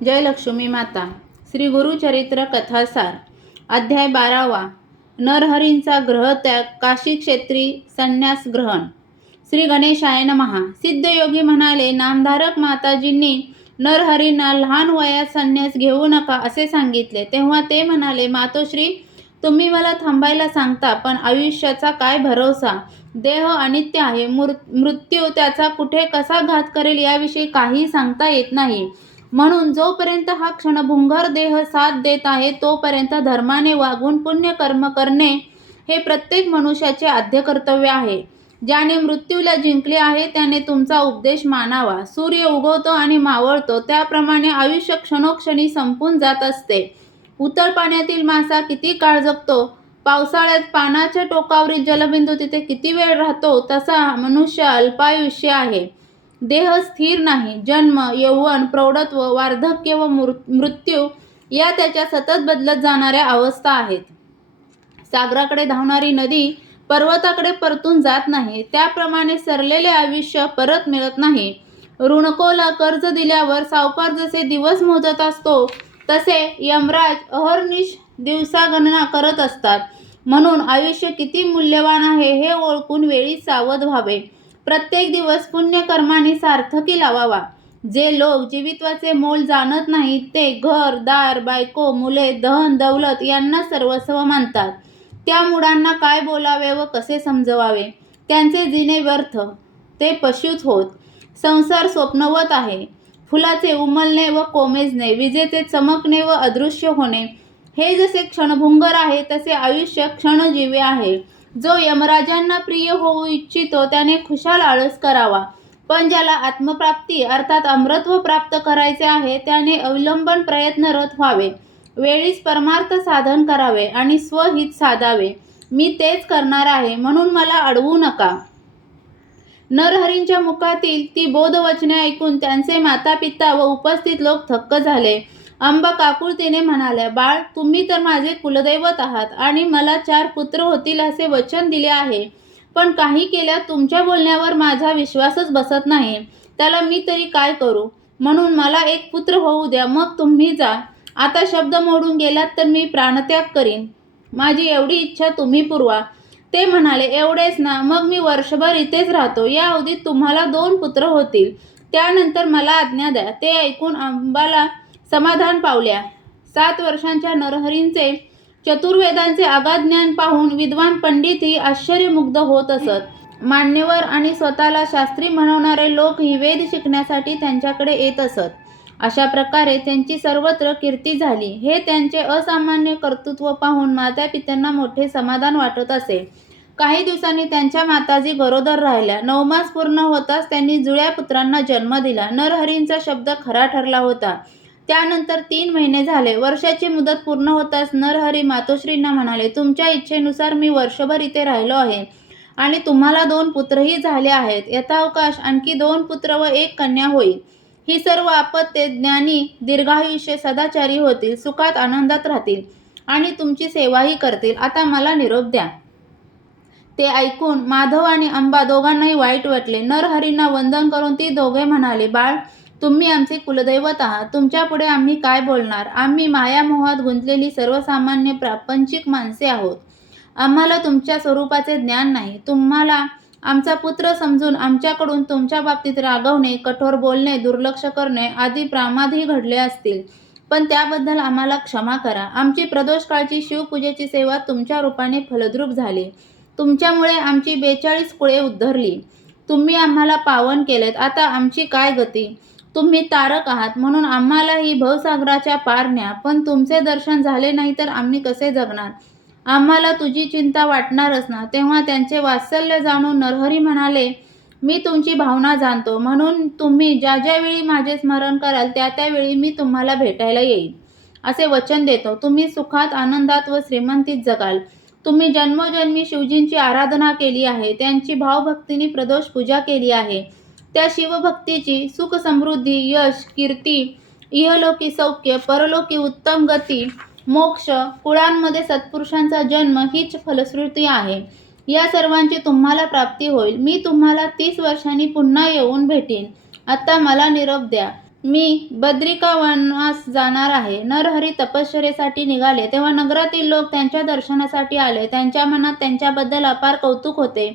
जय लक्ष्मी माता. श्री गुरुचरित्र कथासार. अध्याय 12वा. नरहरींचा ग्रहत्याग, काशी क्षेत्री संन्यास ग्रहण. श्री गणेशाय नमः. सिद्धयोगी म्हणाले, नामधारक माताजींनी नरहरींना लहान वयात संन्यास घेऊ नका असे सांगितले. तेव्हा ते म्हणाले, मातोश्री, तुम्ही मला थांबायला सांगता, पण आयुष्याचा काय भरोसा. देह अनित्य आहे. मृत्यू त्याचा कुठे कसा घात करेल याविषयी काही सांगता येत नाही. म्हणून जोपर्यंत हा क्षणभंगुर देह साथ देत आहे तोपर्यंत धर्माने वागून पुण्यकर्म करणे हे प्रत्येक मनुष्याचे आद्य कर्तव्य आहे. ज्याने मृत्यूला जिंकले आहे त्याने तुमचा उपदेश मानावा. सूर्य उगवतो आणि मावळतो त्याप्रमाणे आयुष्य क्षणोक्षणी संपून जात असते. उथळ पाण्यातील मासा किती काळ जगतो, पावसाळ्यात पानाच्या टोकावरील जलबिंदू तिथे किती वेळ राहतो, तसा मनुष्य अल्पायुष्य आहे. देह स्थिर नाही. जन्म, यौवन, प्रौढत्व, वार्धक्य व मृत्यू या त्याच्या सतत बदलत जाणाऱ्या अवस्था आहेत. सागराकडे धावणारी नदी पर्वताकडे परतून जात नाही, त्याप्रमाणे सरलेले आयुष्य परत मिळत नाही. ऋणकोला कर्ज दिल्यावर सावकार जसे दिवस मोजत असतो तसे यमराज अहर्निश दिवसागणना करत असतात. म्हणून आयुष्य किती मूल्यवान आहे हे ओळखून वेळी सावध व्हावे. प्रत्येक दिवस पुण्यकर्मांनी सार्थकी लावावा. जे लोक जीवित्वाचे मोल जाणत नाहीत ते घर, दार, बायको, मुले, धन, दौलत यांना सर्वस्व मानतात. त्या मुलांना काय बोलावे व कसे समजवावे. त्यांचे जिणे व्यर्थ, ते पशुच होत. संसार स्वप्नवत आहे. फुलाचे उमलणे व कोमेजणे, विजेचे चमकणे व अदृश्य होणे हे जसे क्षणभंगुर आहे तसे आयुष्य क्षणजीवी आहे. जो यमराजांना प्रिय होऊ इच्छितो त्याने खुशाल आळस करावा, पण ज्याला आत्मप्राप्ती अर्थात अमरत्व प्राप्त करायचे आहे त्याने अवलंबन प्रयत्नरत व्हावे. वेळीच परमार्थ साधन करावे आणि स्वहित साधावे. मी तेच करणार आहे, म्हणून मला अडवू नका. नरहरींच्या मुखातील ती बोधवचने ऐकून त्यांचे मातापिता व उपस्थित लोक थक्क झाले. अंबा काकुळतीने म्हणाल्या, बाळ, तुम्ही तर माझे कुलदैवत आहात आणि मला 4 पुत्र होतील असे वचन दिले आहे, पण काही केल्यास तुमच्या बोलण्यावर माझा विश्वासच बसत नाही. त्याला मी तरी काय करू. म्हणून मला एक पुत्र होऊ द्या, मग तुम्ही जा. आता शब्द मोडून गेलात तर मी प्राणत्याग करीन. माझी एवढी इच्छा तुम्ही पुरवा. ते म्हणाले, एवढेच ना, मग मी वर्षभर इथेच राहतो. या अवधीत तुम्हाला 2 पुत्र होतील. त्यानंतर मला आज्ञा द्या. ते ऐकून अंबाला समाधान पावल्या. 7 वर्षांच्या नरहरींचे चतुर्वेदांचे अगाध ज्ञान पाहून विद्वान पंडितही आश्चर्यमुग्ध होत असत. मान्यवर आणि स्वतःला शास्त्री म्हणवणारे लोकही वेद शिकण्यासाठी त्यांच्याकडे येत असत. अशा प्रकारे त्यांची सर्वत्र कीर्ती झाली. हे त्यांचे असामान्य कर्तृत्व पाहून मातापित्यांना मोठे समाधान वाटत असे. काही दिवसांनी त्यांच्या माताजी गरोदर राहिल्या. 9 मास पूर्ण होताच त्यांनी जुळ्या पुत्रांना जन्म दिला. नरहरींचा शब्द खरा ठरला होता. त्यानंतर 3 महिने झाले. वर्षाची मुदत पूर्ण होताच नरहरी मातोश्रींना म्हणाले, तुमच्या इच्छेनुसार मी वर्षभर इथे राहिलो आहे आणि तुम्हाला 2 पुत्रही झाले आहेत. यथावकाश आणखी 2 पुत्र व 1 कन्या होईल. ही सर्व आपत्ये ज्ञानी, दीर्घायुष्य, सदाचारी होतील, सुखात आनंदात राहतील आणि तुमची सेवाही करतील. आता मला निरोप द्या. ते ऐकून माधव आणि अंबा दोघांनाही वाईट वाटले. नरहरींना वंदन करून ती दोघे म्हणाले, बाळ, तुम्ही आमचे कुलदैवत आहात. तुमच्यापुढे आम्ही काय बोलणार. आम्ही मायामोहात गुंतलेली सर्वसामान्य प्रापंचिक माणसे आहोत. आम्हाला तुमच्या स्वरूपाचे ज्ञान नाही. तुम्हाला आमचा पुत्र समजून आमच्याकडून तुमच्या बाबतीत रागवणे, कठोर बोलणे, दुर्लक्ष करणे आदी प्रामादही घडले असतील, पण त्याबद्दल आम्हाला क्षमा करा. आमची प्रदोष काळची शिवपूजेची सेवा तुमच्या रूपाने फलद्रूप झाली. तुमच्यामुळे आमची 42 कुळे उद्धरली. तुम्ही आम्हाला पावन केलेत. आता आमची काय गती. तुम्ही तारक आहात म्हणून आम्हालाही भवसागराच्या पार न्या, पण तुमचे दर्शन झाले नाही तर आम्ही कसे जगणार. आम्हाला तुझी चिंता वाटणारच ना. तेव्हा त्यांचे वात्सल्य जाणून नरहरी म्हणाले, मी तुमची भावना जाणतो, म्हणून तुम्ही ज्या ज्या वेळी माझे स्मरण कराल त्या त्यावेळी मी तुम्हाला भेटायला येईल असे वचन देतो. तुम्ही सुखात, आनंदात व श्रीमंतीत जगाल. तुम्ही जन्मोजन्मी शिवजींची आराधना केली आहे, त्यांची भावभक्तीने प्रदोष पूजा केली आहे. त्या शिवभक्तीची सुख, समृद्धी, यश, कीर्ती, इहलोकी सौख्य, परलोकी उत्तम गती, मोक्ष, कुळांमध्ये सत्पुरुषांचा जन्म हीच फलश्रुती आहे. या सर्वांची तुम्हाला प्राप्ती होईल. मी तुम्हाला 30 वर्षांनी पुन्हा येऊन भेटीन. आता मला निरोप द्या. मी बद्रिका वनास जाणार आहे. नरहरी तपश्चर्येसाठी निघाले तेव्हा नगरातील लोक त्यांच्या दर्शनासाठी आले. त्यांच्या मनात त्यांच्याबद्दल अपार कौतुक होते.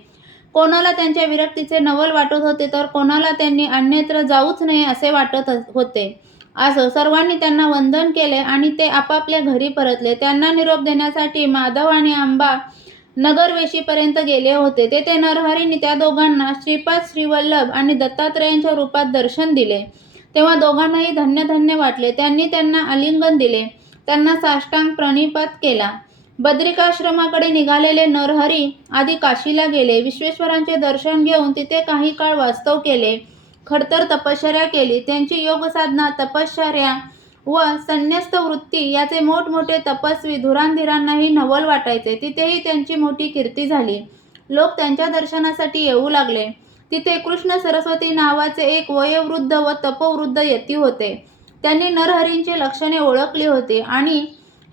कोणाला त्यांच्या विरक्तीचे नवल वाटत होते तर कोणाला त्यांनी अन्यत्र जाऊच नये असे वाटत होते. असो, सर्वांनी त्यांना वंदन केले आणि ते आपापल्या घरी परतले. त्यांना निरोप देण्यासाठी माधव आणि अंबा नगरवेशीपर्यंत गेले होते. तेथे नरहरींनी त्या दोघांना श्रीपाद, श्रीवल्लभ आणि दत्तात्रयांच्या रूपात दर्शन दिले. तेव्हा दोघांनाही धन्य धन्य वाटले. त्यांनी त्यांना आलिंगन दिले, त्यांना साष्टांग प्रणिपात केला. बद्रिकाश्रमाकडे निघालेले नरहरी आधी काशीला गेले. विश्वेश्वरांचे दर्शन घेऊन तिथे काही काळ वास्तव केले. खडतर तपश्चर्या केली. त्यांची योगसाधना, तपश्चर्या व संन्यस्त वृत्ती याचे मोठमोठे तपस्वी धुरांधीरांनाही नवल वाटायचे. तिथेही त्यांची मोठी कीर्ती झाली. लोक त्यांच्या दर्शनासाठी येऊ लागले. तिथे कृष्ण सरस्वती नावाचे एक वयोवृद्ध व तपोवृद्ध यती होते. त्यांनी नरहरींची लक्षणे ओळखली होती आणि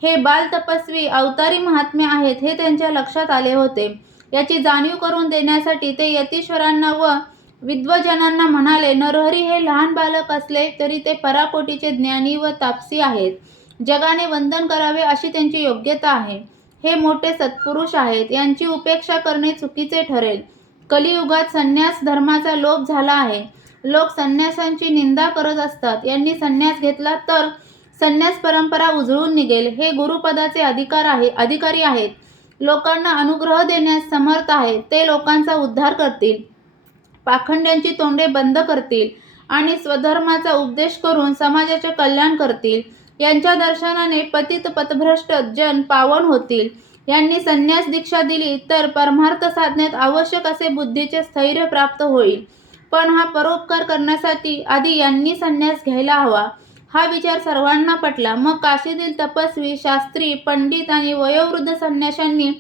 हे बालतपस्वी अवतारी महात्मे आहेत हे त्यांच्या लक्षात आले होते. याची जाणीव करून देण्यासाठी ते यतीश्वरांना व विद्वजनांना म्हणाले, नरहरी हे लहान बालक असले तरी ते पराकोटीचे ज्ञानी व तापसी आहेत. जगाने वंदन करावे अशी त्यांची योग्यता आहे. हे मोठे सत्पुरुष आहेत. यांची उपेक्षा करणे चुकीचे ठरेल. कलियुगात संन्यास धर्माचा लोप झाला आहे. लोक संन्यासांची निंदा करत असतात. यांनी संन्यास घेतला तर संन्यास परंपरा उजळून निघेल. हे गुरुपदाचे अधिकारी आहेत. लोकांना अनुग्रह देण्यास समर्थ आहेत. ते लोकांचा उद्धार करतील, पाखंड्यांची तोंडे बंद करतील आणि स्वधर्माचा उपदेश करून समाजाचे कल्याण करतील. यांच्या दर्शनाने पतित पथभ्रष्ट जन पावन होतील. यांनी संन्यास दीक्षा दिली तर परमार्थ साधण्यात आवश्यक असे बुद्धीचे स्थैर्य प्राप्त होईल. पण हा परोपकार करण्यासाठी आधी यांनी संन्यास घ्यायला हवा. हा विचार सर्वांना पटला. मग काशीतील तपस्वी, शास्त्री, पंडित आणि वयोवृद्ध संन्याशांनी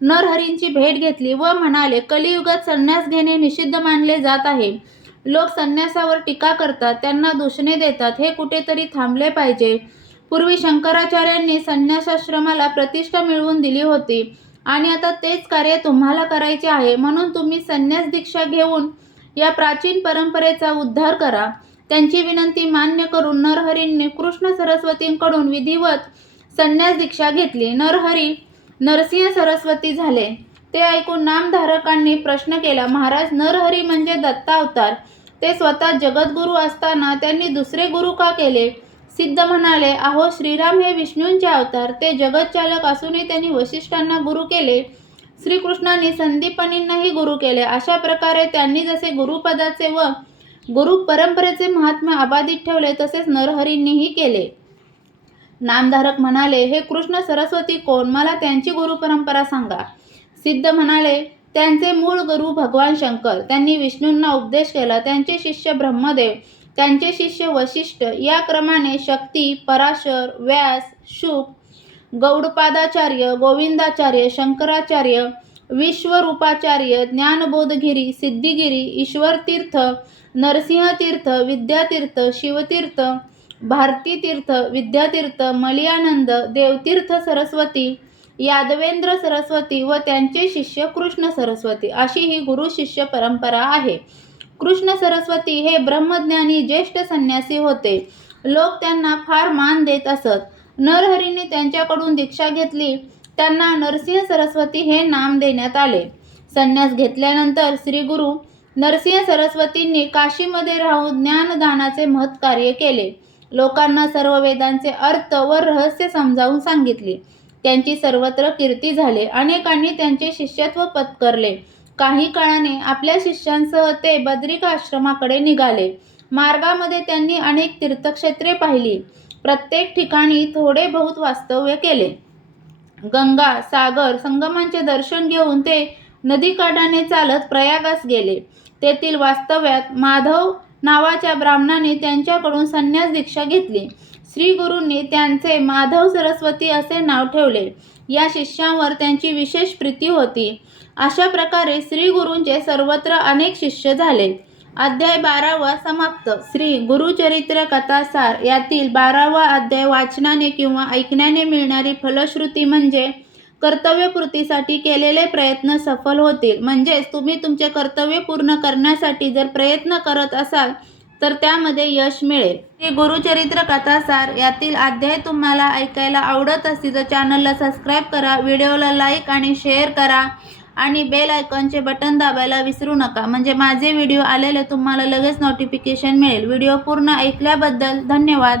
नरहरींची भेट घेतली व म्हणाले, कलियुगात संन्यास घेणे निषिद्ध मानले जात आहे. लोक संन्यासावर टीका करतात, त्यांना दूषणे देतात. हे कुठेतरी थांबले पाहिजे. पूर्वी शंकराचार्यांनी संन्यासाश्रमाला प्रतिष्ठा मिळवून दिली होती आणि आता तेच कार्य तुम्हाला करायचे आहे. म्हणून तुम्ही संन्यास दीक्षा घेऊन या प्राचीन परंपरेचा उद्धार करा. त्यांची विनंती मान्य करून नरहरींनी कृष्ण सरस्वतींकडून विधिवत संन्यास दीक्षा घेतली. नरहरी नरसिंह सरस्वती झाले. ते ऐकून नामधारकांनी प्रश्न केला, महाराज, नरहरी म्हणजे दत्तावतार. ते स्वतः जगद्गुरू असताना त्यांनी दुसरे गुरु का केले? सिद्ध म्हणाले, अहो, श्रीराम हे विष्णूंचे अवतार. ते जगतचालक असूनही त्यांनी वशिष्ठांना गुरु केले. श्रीकृष्णांनी संदीपनींनाही गुरु केले. अशा प्रकारे त्यांनी जसे गुरुपदाचे व गुरु परंपरेचे महात्म्य अबाधित ठेवले तसेच नरहरींनीही केले. नामधारक म्हणाले, हे कृष्ण सरस्वती कोण? मला त्यांची गुरु परंपरा सांगा. सिद्ध म्हणाले, त्यांचे मूळ गुरु भगवान शंकर. त्यांनी विष्णूंना उपदेश केला. त्यांचे शिष्य ब्रह्मदेव, त्यांचे शिष्य वशिष्ठ, या क्रमाने शक्ती, पराशर, व्यास, शुक, गौडपादाचार्य, गोविंदाचार्य, शंकराचार्य, विश्वरूपाचार्य, ज्ञानबोधगिरी, सिद्धिगिरी, ईश्वरतीर्थ, नरसिंहतीर्थ, विद्यातीर्थ, शिवतीर्थ, भारतीतीर्थ, विद्यातीर्थ, मलियानंद, देवतीर्थ सरस्वती, यादवेंद्र सरस्वती व त्यांचे शिष्य कृष्ण सरस्वती, अशी ही गुरु शिष्य परंपरा आहे. कृष्ण सरस्वती हे ब्रह्मज्ञानी ज्येष्ठ संन्यासी होते. लोक त्यांना फार मान देत असत. नरहरीने त्यांच्याकडून दीक्षा घेतली. त्यांना नरसिंह सरस्वती हे नाम देण्यात आले. संन्यास घेतल्यानंतर श्री गुरु नरसिंह सरस्वतींनी काशीमध्ये राहून ज्ञानदानाचे महत्कार्य केले. लोकांना सर्व वेदांचे अर्थ व रहस्य समजावून सांगितले. त्यांची सर्वत्र कीर्ती झाली. अनेकांनी त्यांचे शिष्यत्व पत्करले. काही काळाने आपल्या शिष्यांसह ते बद्रिका आश्रमाकडे निघाले. मार्गामध्ये त्यांनी अनेक तीर्थक्षेत्रे पाहिली. प्रत्येक ठिकाणी थोडे बहुत वास्तव्य केले. गंगा सागर संगमांचे दर्शन घेऊन ते नदीकाठाने चालत प्रयागास गेले. तेथील वास्तव्यात माधव नावाच्या ब्राह्मणाने त्यांच्याकडून संन्यास दीक्षा घेतली. श्री गुरूंनी त्यांचे माधव सरस्वती असे नाव ठेवले. या शिष्यांवर त्यांची विशेष प्रीती होती. अशा प्रकारे श्री गुरूंचे सर्वत्र अनेक शिष्य झाले. अध्याय 12वा समाप्त. श्री गुरुचरित्र कथासार यातील 12वा अध्याय वाचनाने किंवा ऐकण्याने मिळणारी फलश्रुती म्हणजे कर्तव्यपूर्तीसाठी केलेले प्रयत्न सफल होतील. म्हणजेच तुम्ही तुमचे कर्तव्य पूर्ण करण्यासाठी जर प्रयत्न करत असाल तर त्यामध्ये यश मिळेल. श्री गुरुचरित्र कथासार यातील अध्याय तुम्हाला ऐकायला आवडत असतील तर चॅनलला सबस्क्राईब करा, व्हिडिओला लाईक आणि शेअर करा आणि बेल आयकॉनचे बटन दाबायला विसरू नका, म्हणजे माझे व्हिडिओ आलेले तुम्हाला लगेच नोटिफिकेशन मिळेल. व्हिडिओ पूर्ण ऐकल्याबद्दल धन्यवाद.